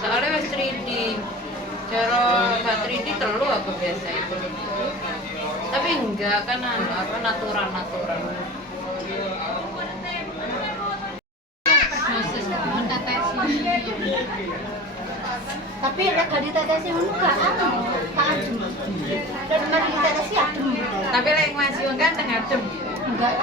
Soalnya wis 3D. Cara gak 3D telu aku biasa itu. Tapi enggak kan apa natural. Tapi ada kali ditetesi ngono gak adem. Dan mari ditetesi adem. Tapi lek masih ganteng adem. Enggak.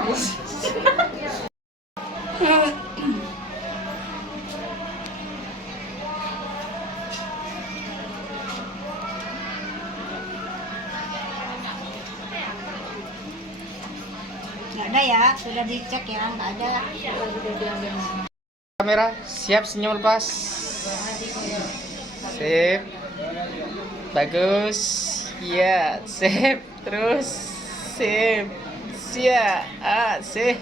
Nggak ada ya, sudah dicek ya, nggak ada. Kamera siap, senyum lepas. Sip. Bagus. Ya, sip. Terus sip. Siap. Sip.